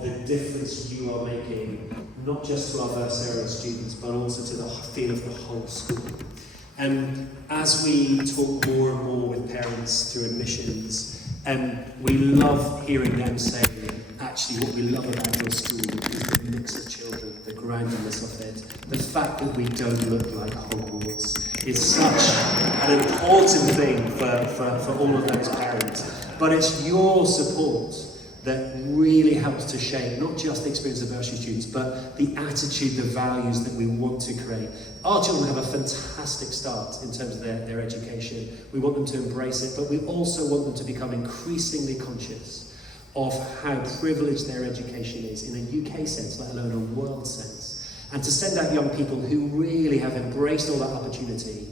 of the difference you are making, not just to our versarial students, but also to the feel of the whole school. And as we talk more and more with parents through admissions, we love hearing them say, actually what we love about your school is the mix of children, the groundedness of it, the fact that we don't look like Hogwarts is such an important thing for all of those parents. But it's your support that really helps to shape not just the experience of bursary students, but the attitude, the values that we want to create. Our children have a fantastic start in terms of their education. We want them to embrace it, but we also want them to become increasingly conscious of how privileged their education is in a UK sense, let alone a world sense. And to send out young people who really have embraced all that opportunity,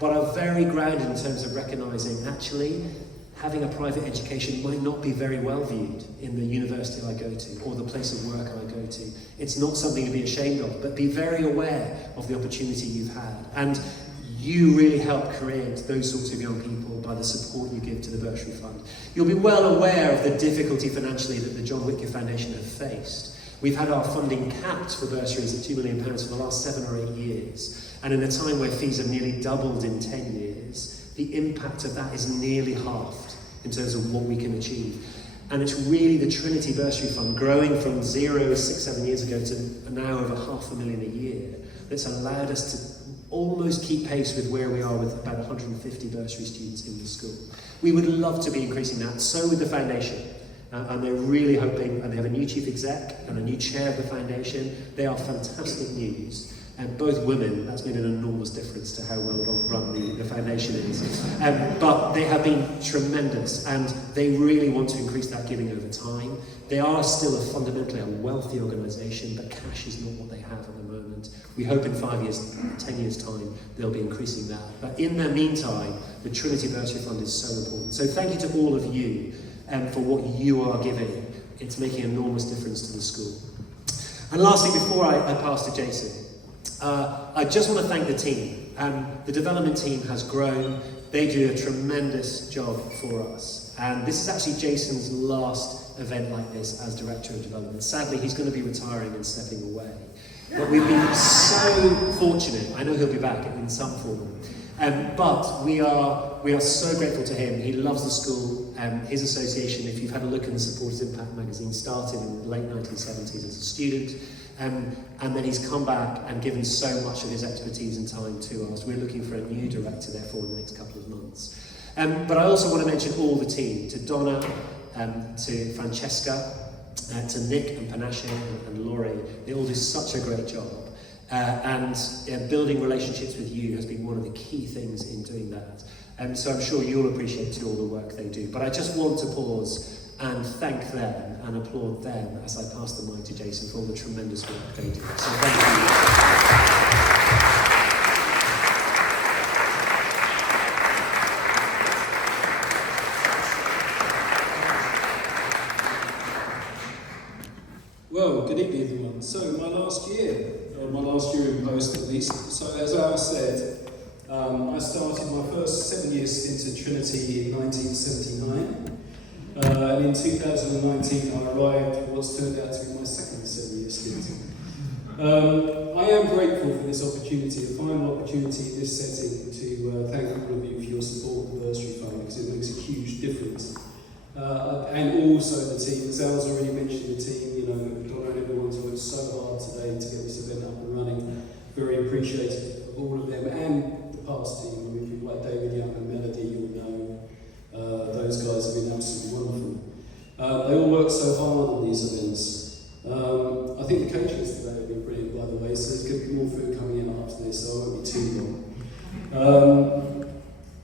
but are very grounded in terms of recognising, actually, having a private education might not be very well viewed in the university I go to, or the place of work I go to. It's not something to be ashamed of, but be very aware of the opportunity you've had. And you really help create those sorts of young people by the support you give to the Bursary Fund. You'll be well aware of the difficulty financially that the John Whitgift Foundation have faced. We've had our funding capped for bursaries at £2 million for the last 7 or 8 years. And in a time where fees have nearly doubled in 10 years, the impact of that is nearly halved in terms of what we can achieve. And it's really the Trinity Bursary Fund, growing from 0 6-7 years ago to now over £500,000 a year, that's allowed us to almost keep pace with where we are with about 150 bursary students in the school. We would love to be increasing that, so with the foundation. And they're really hoping, and they have a new chief exec and a new chair of the foundation. They are fantastic news. And both women, that's made an enormous difference to how well run the foundation is. But they have been tremendous, and they really want to increase that giving over time. They are still fundamentally a wealthy organisation, but cash is not what they have at the moment. We hope in 5 years, 10 years' time, they'll be increasing that. But in the meantime, the Trinity Bursary Fund is so important. So thank you to all of you for what you are giving. It's making an enormous difference to the school. And lastly, before I pass to Jason, I just want to thank the team. The development team has grown. They do a tremendous job for us. And this is actually Jason's last event like this as Director of Development. Sadly, he's going to be retiring and stepping away. But we've been so fortunate. I know he'll be back in some form. But we are so grateful to him. He loves the school. His association, if you've had a look in the Supporters Impact magazine, started in the late 1970s as a student. And then he's come back and given so much of his expertise and time to us. We're looking for a new director, therefore, in the next couple of months. But I also want to mention all the team, to Donna, to Francesca, to Nick and Panache and Laurie. They all do such a great job. And building relationships with you has been one of the key things in doing that. So I'm sure you'll appreciate too all the work they do. But I just want to pause and thank them and applaud them as I pass the mic to Jason for all the tremendous work they do. So thank you. Well, good evening everyone. So my last year in post at least, so as I said, I started my first 7-year stint at Trinity in 1979. And in 2019 I arrived at what's turned out to be my second 7-year stint. I am grateful for this opportunity, a final opportunity in this setting, to thank all of you for your support of the Bursary Fund, because it makes a huge difference. And also the team, as Al's already mentioned, the team, Donna and everyone's worked so hard today to get this event up and running. Very appreciative of all of them and the past team. I mean, people like David Young and Melody, you'll know. Those guys have been absolutely wonderful. They all work so hard on these events. I think the coaches today have been brilliant, by the way, so there's going to be more food coming in after this, so I won't be too long.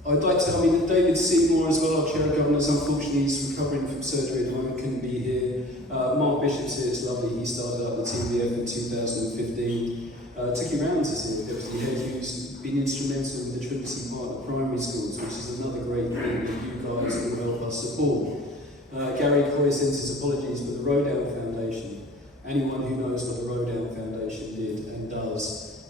I'd like to, David Seymour as well, our Chair of Governors, unfortunately he's recovering from surgery at home, couldn't be here. Mark Bishop's here, it's lovely, he started up with TVF in 2015. Ticky Rounds is here, Deputy Head, who's been instrumental in the Trinity Partner Primary Schools, which is another great thing that you guys will help us support. Gary Coy sends his apologies for the Rodale Foundation. Anyone who knows what the Rodale Foundation did and does,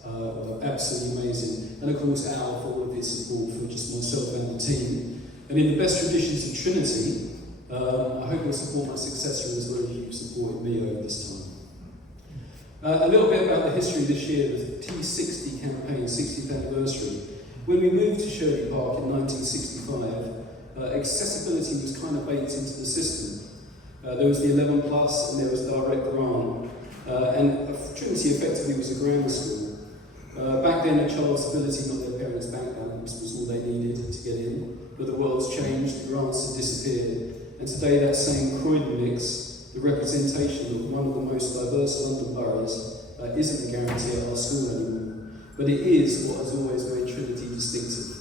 absolutely amazing. And of course Al for all of his support for just myself and the team. And in the best traditions of Trinity, I hope you'll support my successor as well as you've supported me over this time. A little bit about the history this year, the T60 campaign, 60th anniversary. When we moved to Shirley Park in 1965, accessibility was kind of baked into the system. There was the 11 plus and there was direct grant. And Trinity effectively was a grammar school. Back then, a child's ability, not their parents' bank balance, was all they needed to get in. But the world's changed, the grants have disappeared. And today, that same Croydon mix, the representation of one of the most diverse London boroughs, isn't a guarantee at our school anymore. But it is what has always made Trinity distinctive.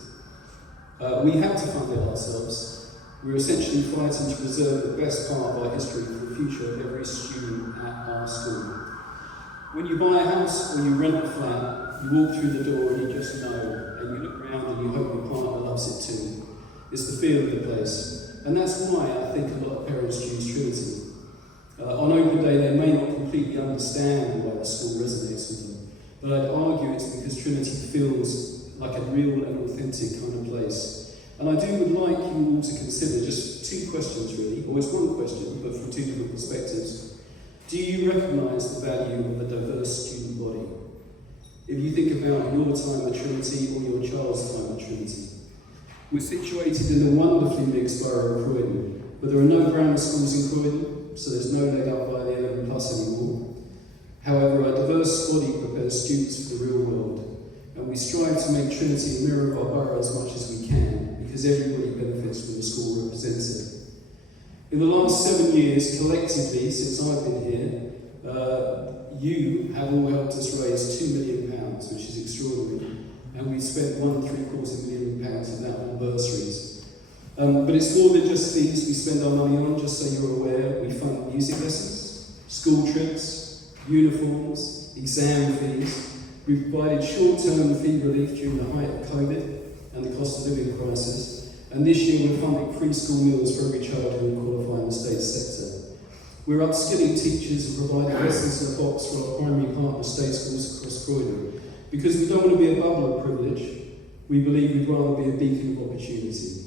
We have to fund it ourselves. We're essentially fighting to preserve the best part of our history for the future of every student at our school. When you buy a house or you rent a flat, you walk through the door and you just know, and you look around and you hope your partner loves it too. It's the feel of the place. And that's why I think a lot of parents choose Trinity. On open day, they may not completely understand why the school resonates with them, but I'd argue it's because Trinity feels like a real and authentic kind of place. And I would like you all to consider just two questions really, or it's one question, but from two different perspectives. Do you recognise the value of a diverse student body? If you think about your time at Trinity or your child's time at Trinity, we're situated in the wonderfully mixed borough of Croydon, but there are no grammar schools in Croydon, so there's no leg up by the 11 plus anymore. However, a diverse body prepares students for the real world, and we strive to make Trinity a mirror of our borough as much as we can, because everybody benefits from the school represented. In the last 7 years, collectively, since I've been here, you have all helped us raise £2 million, which is extraordinary, and we've spent £1.75 million of that on bursaries. But it's more than just things we spend our money on, just so you're aware. We fund music lessons, school trips, uniforms, exam fees. We've provided short-term fee relief during the height of COVID and the cost of living crisis. And this year we're funding free school meals for every child who will qualify in the state sector. We're upskilling teachers and providing lessons in a box for our primary partner state schools across Croydon. Because we don't want to be a bubble of privilege, we believe we'd rather be a beacon of opportunity.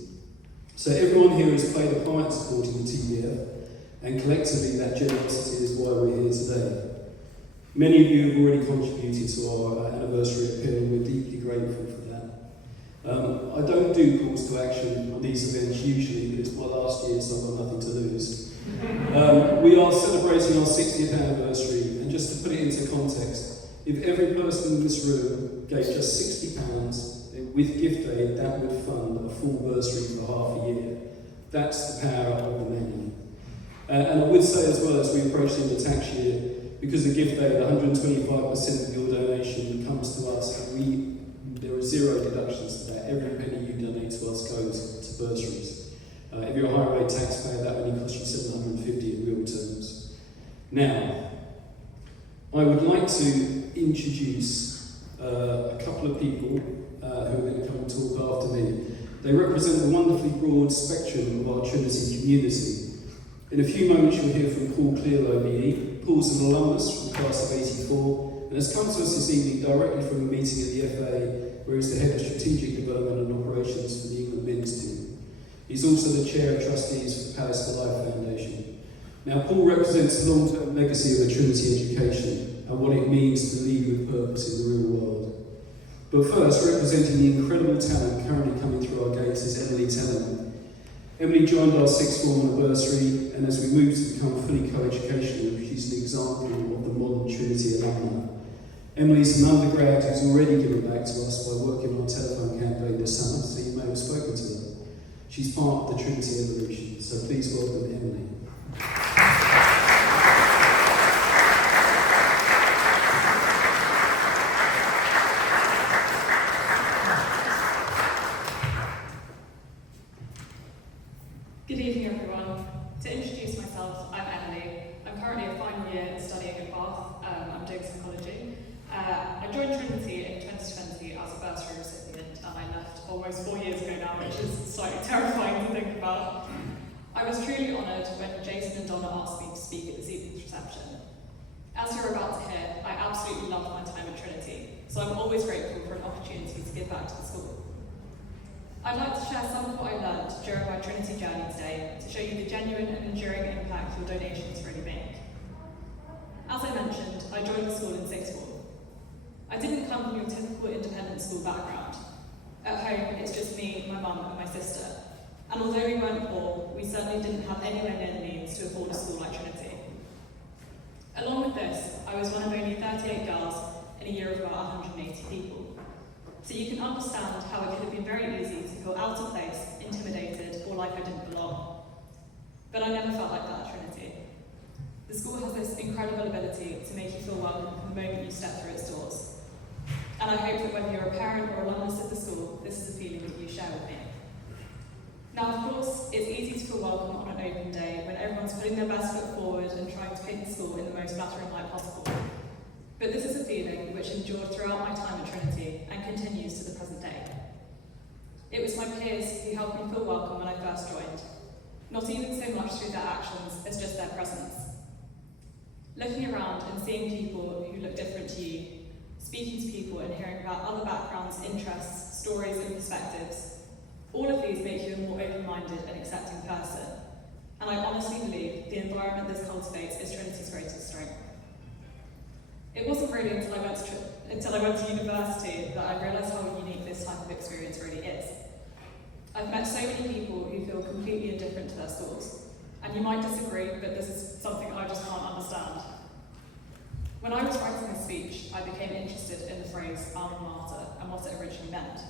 So everyone here has played a part in supporting the TBF, and collectively that generosity is why we're here today. Many of you have already contributed to our anniversary appeal, and we're deeply grateful for that. I don't do calls to action on these events usually, but it's my last year, so I've got nothing to lose. We are celebrating our 60th anniversary, and just to put it into context, if every person in this room gave just £60, with gift aid, that would fund a full bursary for half a year. That's the power of the many. And I would say as well, as we approach the end of tax year, because of gift aid, 125% of your donation comes to us, and there are zero deductions to that. Every penny you donate to us goes to bursaries. If you're a high rate taxpayer, that only costs you $750 in real terms. Now, I would like to introduce a couple of people who are going to come and talk after me. They represent the wonderfully broad spectrum of our Trinity community. In a few moments you'll hear from Paul Clearlow BE. Paul's an alumnus from the class of 84 and has come to us this evening directly from a meeting at the FA where he's the head of strategic development and operations for the England men's team. He's also the chair of trustees for the Palace for Life Foundation. Now Paul represents the long-term legacy of a Trinity education and what it means to lead with purpose in the real world. But first, representing the incredible talent currently coming through our gates is Emily Tennant. Emily joined our sixth form anniversary, and as we move to become fully co-educational, she's an example of the modern Trinity alumni. Emily's an undergrad who's already given back to us by working on our telephone campaign this summer, so you may have spoken to her. She's part of the Trinity evolution, so please welcome Emily. Good evening, everyone. To introduce myself, I'm Emily. I'm currently a final year studying at Bath. I'm doing psychology. I joined Trinity in 2020 as a bursary recipient, and I left almost 4 years ago now, which is slightly terrifying to think about. I was truly honoured when Jason and Donna asked me to speak at this evening's reception. As you're about to hear, I absolutely loved my time at Trinity, so I'm always grateful for an opportunity to give back to the school. I'd like to share some of what I learned during my Trinity journey today to show you the genuine and enduring impact your donations really make. As I mentioned, I joined the school in sixth form. I didn't come from your typical independent school background. At home, it's just me, my mum and my sister. And although we weren't poor, we certainly didn't have anywhere near the means to afford a school like Trinity. Along with this, I was one of only 38 girls in a year of about 180 people. So you can understand how it could have been very easy to feel out of place, intimidated, or like I didn't belong. But I never felt like that at Trinity. The school has this incredible ability to make you feel welcome from the moment you step through its doors. And I hope that whether you're a parent or alumnus of the school, this is a feeling that you share with me. Now, of course, it's easy to feel welcome on an open day when everyone's putting their best foot forward and trying to paint the school in the most flattering light possible. But this is a feeling which endured throughout my time at Trinity and continues to the present day. It was my peers who helped me feel welcome when I first joined, not even so much through their actions as just their presence. Looking around and seeing people who look different to you, speaking to people and hearing about other backgrounds, interests, stories and perspectives, all of these make you a more open-minded and accepting person. And I honestly believe the environment this cultivates is Trinity's greatest strength. It wasn't really until I went to university that I realised how unique this type of experience really is. I've met so many people who feel completely indifferent to their schools. And you might disagree, but this is something I just can't understand. When I was writing this speech, I became interested in the phrase alma mater and what it originally meant.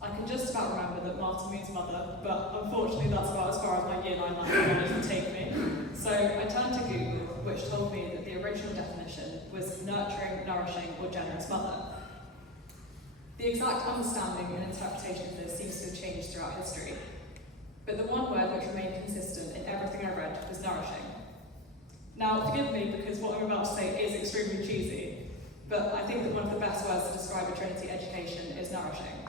I can just about remember that mater means mother, but unfortunately that's about as far as my year 9 knowledge would take me. So I turned to Google, which told me that the original definition was nurturing, nourishing, or generous mother. The exact understanding and interpretation of this seems to have changed throughout history, but the one word which remained consistent in everything I read was nourishing. Now, forgive me because what I'm about to say is extremely cheesy, but I think that one of the best words to describe a Trinity education is nourishing.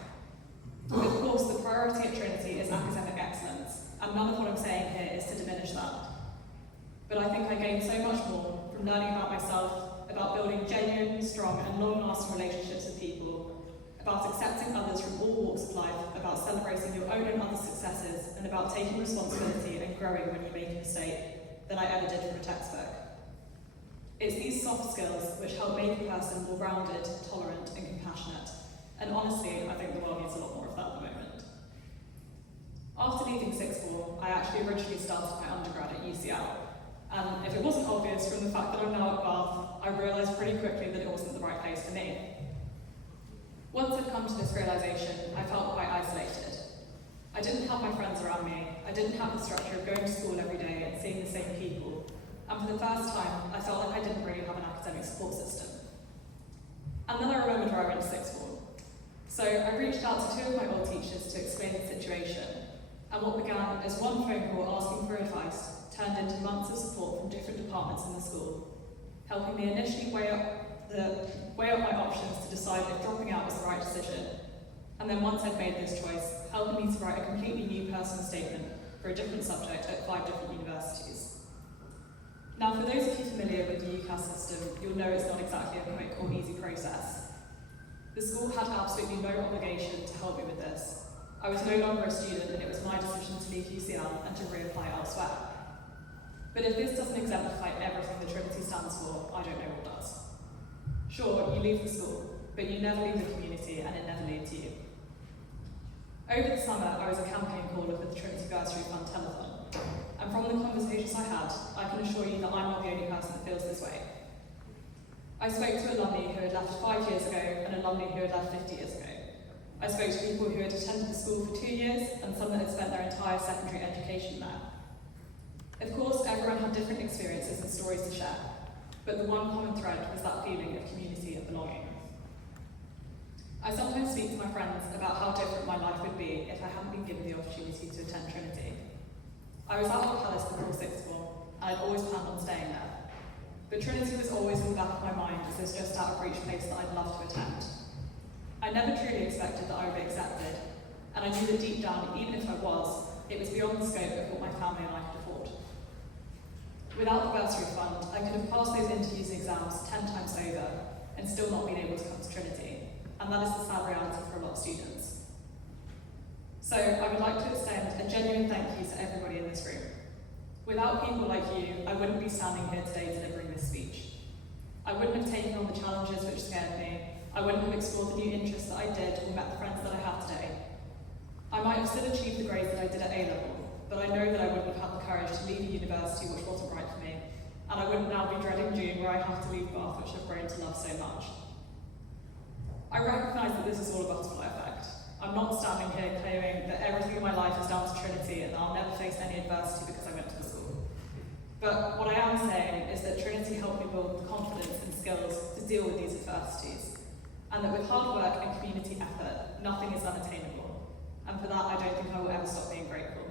Of course, the priority at Trinity is academic excellence, and none of what I'm saying here is to diminish that. But I think I gained so much more from learning about myself, about building genuine, strong, and long-lasting relationships with people, about accepting others from all walks of life, about celebrating your own and others' successes, and about taking responsibility and growing when you make a mistake, than I ever did from a textbook. It's these soft skills which help make a person more rounded, tolerant, and compassionate. And honestly, I think the world needs a lot more of that at the moment. After leaving sixth form, I actually originally started my undergrad at UCL. And if it wasn't obvious from the fact that I'm now at Bath, I realised pretty quickly that it wasn't the right place for me. Once I'd come to this realisation, I felt quite isolated. I didn't have my friends around me, I didn't have the structure of going to school every day and seeing the same people, and for the first time, I felt like I didn't really have an academic support system. And then I remembered where I went to sixth form. So I reached out to 2 of my old teachers to explain the situation, and what began as one phone call asking for advice turned into months of support from different departments in the school, helping me initially weigh up my options to decide if dropping out was the right decision. And then once I'd made this choice, helping me to write a completely new personal statement for a different subject at 5 different universities. Now, for those of you familiar with the UCAS system, you'll know it's not exactly a quick or easy process. The school had absolutely no obligation to help me with this. I was no longer a student and it was my decision to leave UCL and to reapply elsewhere. But if this doesn't exemplify everything that Trinity stands for, I don't know what does. Sure, you leave the school, but you never leave the community and it never leaves you. Over the summer, I was a campaign caller for the Trinity Bursary Fund Telethon, and from the conversations I had, I can assure you that I'm not the only person that feels this way. I spoke to alumni who had left 5 years ago and alumni who had left 50 years ago. I spoke to people who had attended the school for 2 years and some that had spent their entire secondary education there. Of course, everyone had different experiences and stories to share, but the one common thread was that feeling of community and belonging. I sometimes speak to my friends about how different my life would be if I hadn't been given the opportunity to attend Trinity. I was out of Palace before sixth form, and I'd always planned on staying there. But Trinity was always in the back of my mind as this just out of reach place that I'd love to attend. I never truly expected that I would be accepted, and I knew that deep down, even if I was, it was beyond the scope of what my family and I could afford. Without the bursary fund, I could have passed those interviews and exams 10 times over and still not been able to come to Trinity, and that is the sad reality for a lot of students. So I would like to extend a genuine thank you to everybody in this room. Without people like you, I wouldn't be standing here today delivering this speech. I wouldn't have taken on the challenges which scared me. I wouldn't have explored the new interests that I did or met the friends that I have today. I might have still achieved the grades that I did at A-level, but I know that I wouldn't have had the courage to leave a university which wasn't right for me, and I wouldn't now be dreading June where I have to leave Bath, which I've grown to love so much. I recognise that this is all a butterfly effect. I'm not standing here claiming that everything in my life is down to Trinity and that I'll never face any adversity because I went to the school. But what I am saying is that Trinity helped me build the confidence and skills to deal with these adversities, and that with hard work and community effort, nothing is unattainable. And for that, I don't think I will ever stop being grateful.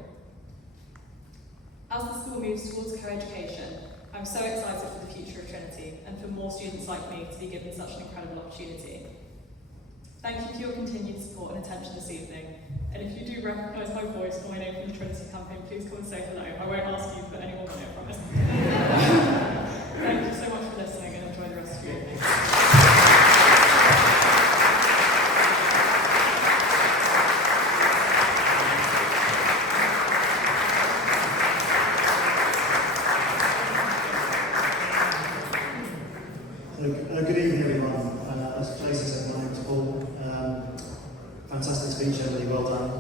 As the school moves towards co-education, I'm so excited for the future of Trinity and for more students like me to be given such an incredible opportunity. Thank you for your continued support and attention this evening. And if you do recognise my voice or my name from the Trinity campaign, please come and say hello. I won't ask you for any more money, I promise. Thank you so much for listening and enjoy the rest of your evening. Good evening, everyone. As Tracy said, my name's Paul. Fantastic speech, Emily, well done.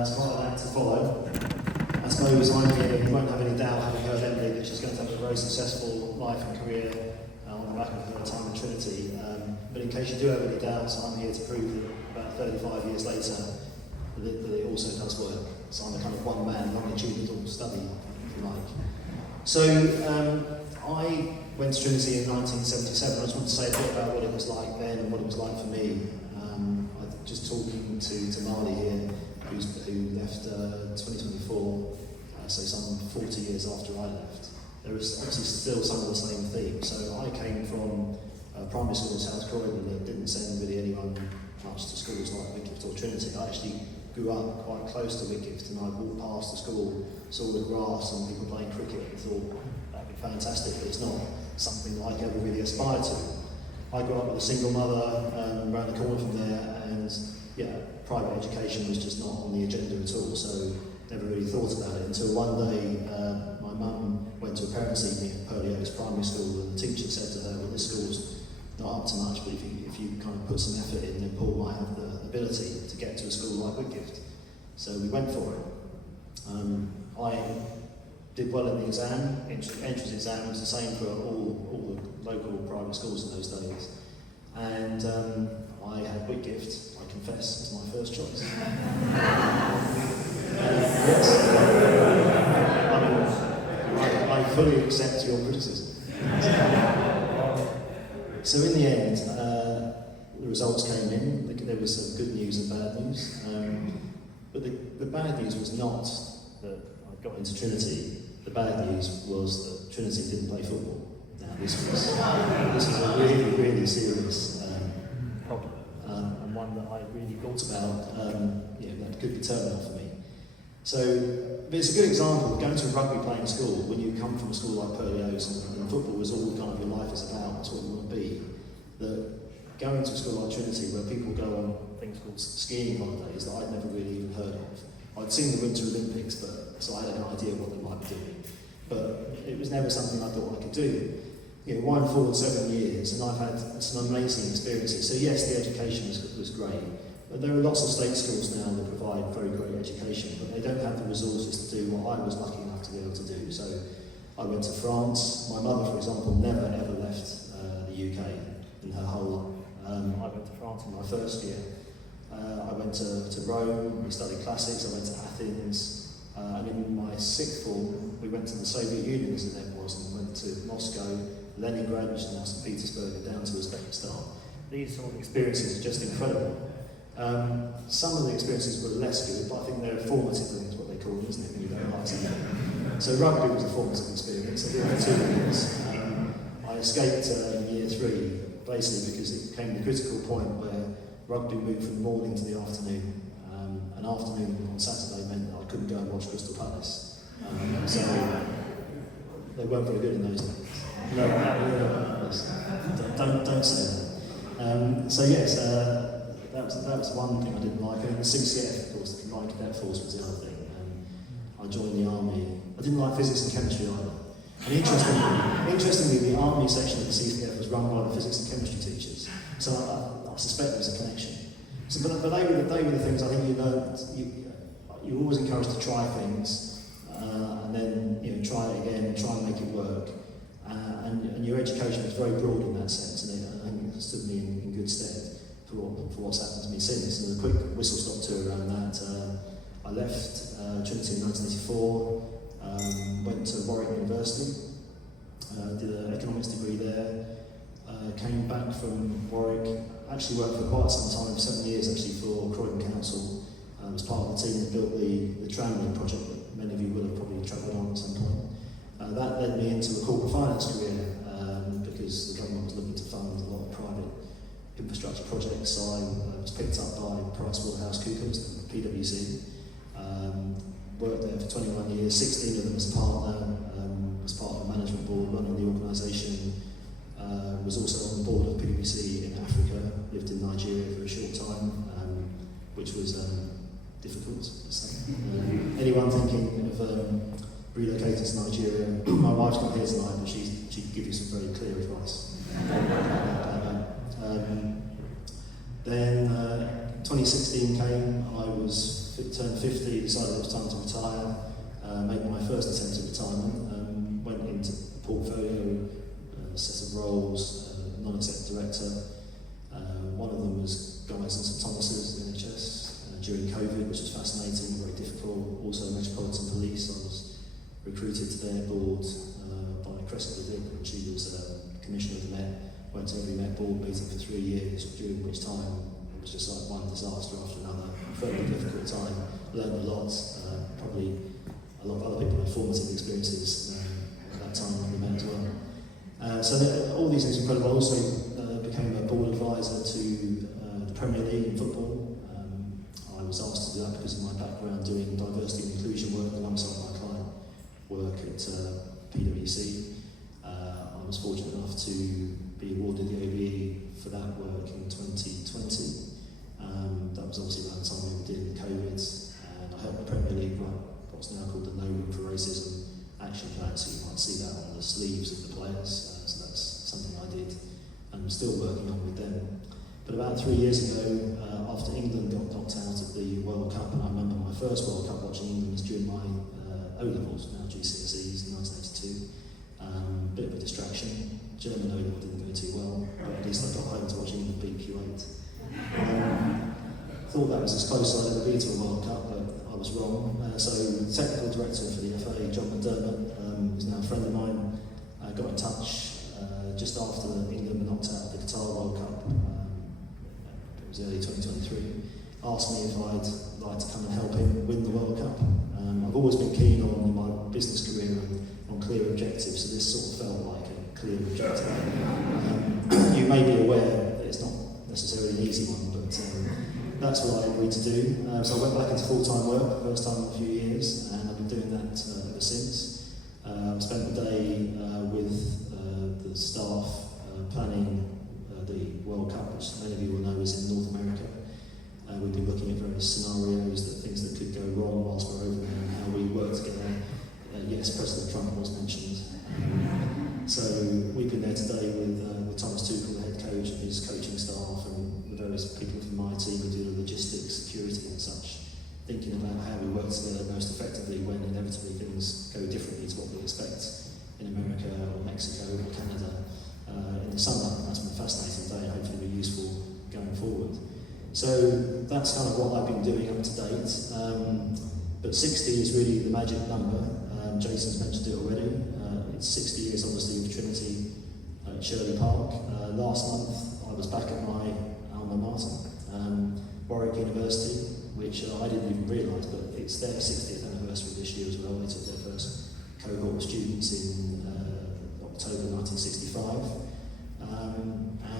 It's quite an act to follow. I suppose I'm here, you won't have any doubt, having heard Emily, that she's going to have a very successful life and career on the back of her time at Trinity. But in case you do have any doubts, I'm here to prove that about 35 years later, that it also does work. So I'm a kind of one-man, longitudinal study, if you like. So I went to Trinity in 1977. I just want to say a bit about what it was like then and what it was like for me. Just talking to Marley here, who left 2024, so some 40 years after I left. There was obviously still some of the same themes. So I came from primary school in South Croydon that didn't send really anyone much to schools like Whitgift or Trinity. I actually grew up quite close to Whitgift, and I walked past the school, saw the grass and people playing cricket, and thought that'd be fantastic, but it's not something that I could ever really aspire to. I grew up with a single mother around the corner from there, and private education was just not on the agenda at all, so never really thought about it until one day my mum went to a parents' evening at Purley Oaks Primary School, and the teacher said to her, well, this school's not up to much, but if you kind of put some effort in, then Paul might have the ability to get to a school like Whitgift. So we went for it. I did well in the exam. Entrance exam was the same for all the local private schools in those days. And I had Whitgift, I confess, as my first choice. Yes. I fully accept your criticism. So in the end, the results came in. There was some good news and bad news. But the bad news was not that I got into Trinity. The bad news was that Trinity didn't play football. Now this was a really, really serious problem, and one that I really thought about. That could be terminal for me. So, but it's a good example of going to a rugby playing school when you come from a school like Purley Oaks and football is all kind of your life is about. That's what you want to be. That going to a school like Trinity where people go on things called skiing holidays that I'd never really even heard of. I'd seen the Winter Olympics, so I had an idea what they might be doing. But it was never something I thought I could do. Wind forward 7 years, and I've had some amazing experiences. So yes, the education was great, but there are lots of state schools now that provide very great education, but they don't have the resources to do what I was lucky enough to be able to do. So I went to France. My mother, for example, never ever left the UK in her whole life. I went to France in my first year. I went to Rome, we studied classics, I went to Athens, and in my sixth form, we went to the Soviet Union as it then was, and went to Moscow, Leningrad, which is now St Ethelburga, down to Uzbekistan. These sort of experiences are just incredible. Some of the experiences were less good, but I think they're formative things, what they call them, isn't it, when you don't like to. So rugby was a formative experience. I did it for 2 years. I escaped in year 3, basically because it came to the critical point where rugby moved from the morning to the afternoon. An afternoon on Saturday meant that I couldn't go and watch Crystal Palace. So they weren't very good in those days. No, don't say that. So yes, that was one thing I didn't like. And the CCF, of course, the Combined Cadet Force was the other thing. I joined the army. I didn't like physics and chemistry either. And interestingly, the army section of the CCF was run by the physics and chemistry teachers. So I suspect there's a connection. So, but they were the things I think you learned. You're always encouraged to try things, and then try it again, try and make it work. And your education was very broad in that sense, and I think it stood me in good stead for what's happened to me since. And a quick whistle-stop tour around that. I left Trinity in 1984, went to Warwick University, did an economics degree there, came back from Warwick, actually worked for quite some time, 7 years actually, for Croydon Council. Was part of the team that built the tramline project that many of you will have probably travelled on at some point. That led me into a corporate finance career because the government was looking to fund a lot of private infrastructure projects. So I was picked up by PricewaterhouseCoopers, PwC. Worked there for 21 years, 16 of them as a partner, was part of the management board running the organisation, was also on the board of PwC in Africa, lived in Nigeria for a short time, which was difficult, let's say. Anyone thinking of relocating to Nigeria, my wife's not here tonight, but she could give you some very clear advice. Then 2016 came, turned 50, decided it was time to retire, made my first attempt at retirement, went into a portfolio, a set of roles, non-exec director. One of them was Guys and St Thomas's, the NHS, during COVID, which was fascinating, very difficult. Also Metropolitan Police, I was recruited to their board by Cressida Dick, when she was Commissioner of the Met. Went to every Met board meeting for 3 years, during which time it was just like one disaster after another. Very difficult time, learned a lot, probably a lot of other people had formative experiences at that time on the Met as well. So all these things are incredible. I also became a board advisor to the Premier League in football. I was asked to do that because of my background doing diversity and inclusion work alongside my client work at PwC. I was fortunate enough to be awarded the OBE for that work in 2020. That was obviously around the time we were dealing with COVID, and I helped the Premier League write what's now called the No Room for Racism action plan, so you might see that on the sleeves of the players. So that's something I did, and I'm still working on with them. But about 3 years ago, after England got knocked out of the World Cup, and I remember my first World Cup watching England was during my O-levels, now GCSEs, in 1982. Bit of a distraction. German O-level didn't go too well, but at least I got home to watch England beat Kuwait. Thought that was as close as I'd ever be to a World Cup, but I was wrong. So the technical director for the FA, John McDermott, who's now a friend of mine, got in touch just after England were knocked out of the Qatar World Cup. It was early 2023. Asked me if I'd like to come and help him win the World Cup. I've always been keen on in my business career on clear objectives, so this sort of felt like a clear objective. You may be aware that it's not necessarily an easy one, but that's what I agreed to do. So I went back into full-time work for the first time in a few years, and I've been doing that ever since. I spent the day with the staff planning the World Cup, which many of you will know is in North America. We've been looking at various scenarios, things that could go wrong whilst we're over there, and how we work together. Yes, President Trump was mentioned. So we've been there today with Thomas Tuchel, the head coach, and his coaching staff, and the various people from my team who do the logistics, security and such, thinking about how we work together most effectively when inevitably things go differently to what we expect in America or Mexico or Canada in the summer. That's been a fascinating day and hopefully be useful going forward. So that's kind of what I've been doing up to date. But 60 is really the magic number. Jason's mentioned it already. It's 60 years, obviously, with Trinity at Shirley Park. Last month, I was back at my alma mater, Warwick University, which I didn't even realise, but it's their 60th anniversary this year as well. They took their first cohort of students in October 1965.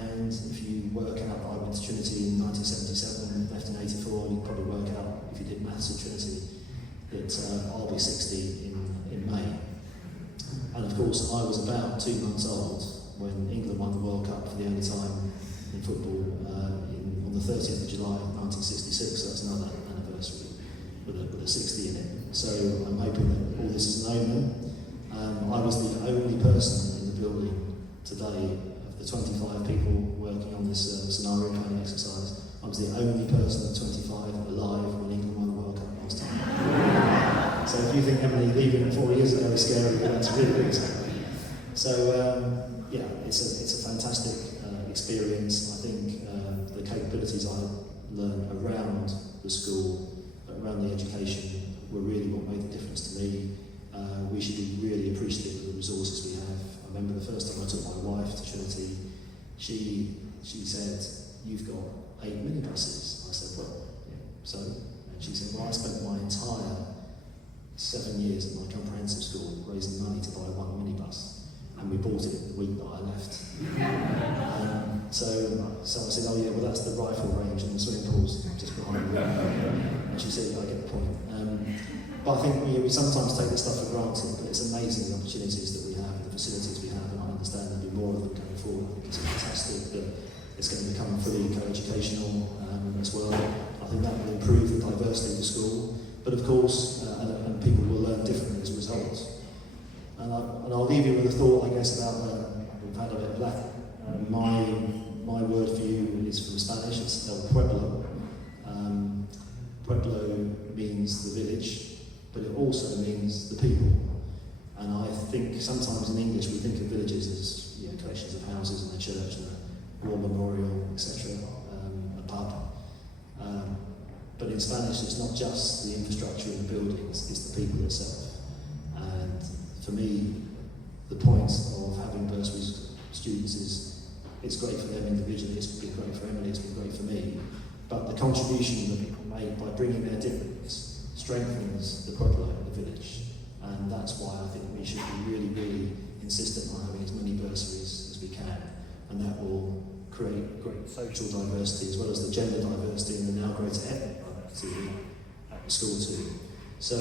And if you work out, I went to Trinity in 1977, left in 84, you probably work out, if you did maths at Trinity, that I'll be 60 in May. And of course, I was about 2 months old when England won the World Cup for the only time in football on the 30th of July 1966, so that's another anniversary with a 60 in it. So I'm hoping that all this is an omen. I was the only person in the building today of the 25 people working on this scenario planning exercise. I was the only person of 25 alive when England won the World Cup last time. So if you think Emily leaving 4 years ago is scary, that's really, really scary. So yeah, it's a fantastic experience. I think the capabilities I learned around the school, around the education, were really what made the difference to me. We should be really appreciative of the resources we have. I remember the first time I took my wife to Trinity, she said, "You've got 8 minibuses." I said, "Well, yeah, so?" And she said, "Well, I spent my entire 7 years at my comprehensive school raising money to buy 1 minibus, and we bought it the week that I left." So I said, "Oh yeah, well that's the rifle range and the swimming pools just behind me." And she said, "Yeah, I get the point." But I think we sometimes take this stuff for granted, but it's amazing the opportunities that we have, the facilities we have, and I understand there'll be more of them going forward. I think it's fantastic that it's going to become fully co-educational as well. I think that will improve the diversity of the school, but of course, and people will learn differently as a result. And I'll leave you with a thought, I guess, about we've had a bit of Latin. My word for you is from Spanish. It's El Pueblo. Pueblo means the village, but it also means the people. And I think sometimes in English we think of villages as collections of houses and a church and a war memorial, etc., a pub. But in Spanish it's not just the infrastructure and the buildings, it's the people itself. And for me, the point of having bursary students is it's great for them individually, it's been great for Emily, it's been great for me, but the contribution that people make by bringing their difference strengthens the pueblo, the village, and that's why I think we should be really, really insistent on having as many bursaries as we can, and that will create great social diversity as well as the gender diversity and the now greater ethnic diversity at the school too. So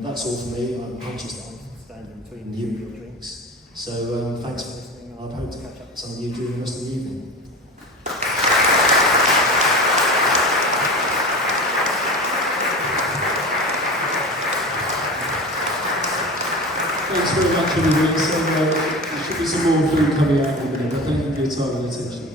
that's all for me. I'm conscious that I'm standing between you and your drinks. So thanks for listening, and I hope to catch up with some of you during the rest of the evening. Thanks very much, everybody. So there should be some more food coming out in a minute, but thank you for your time and attention.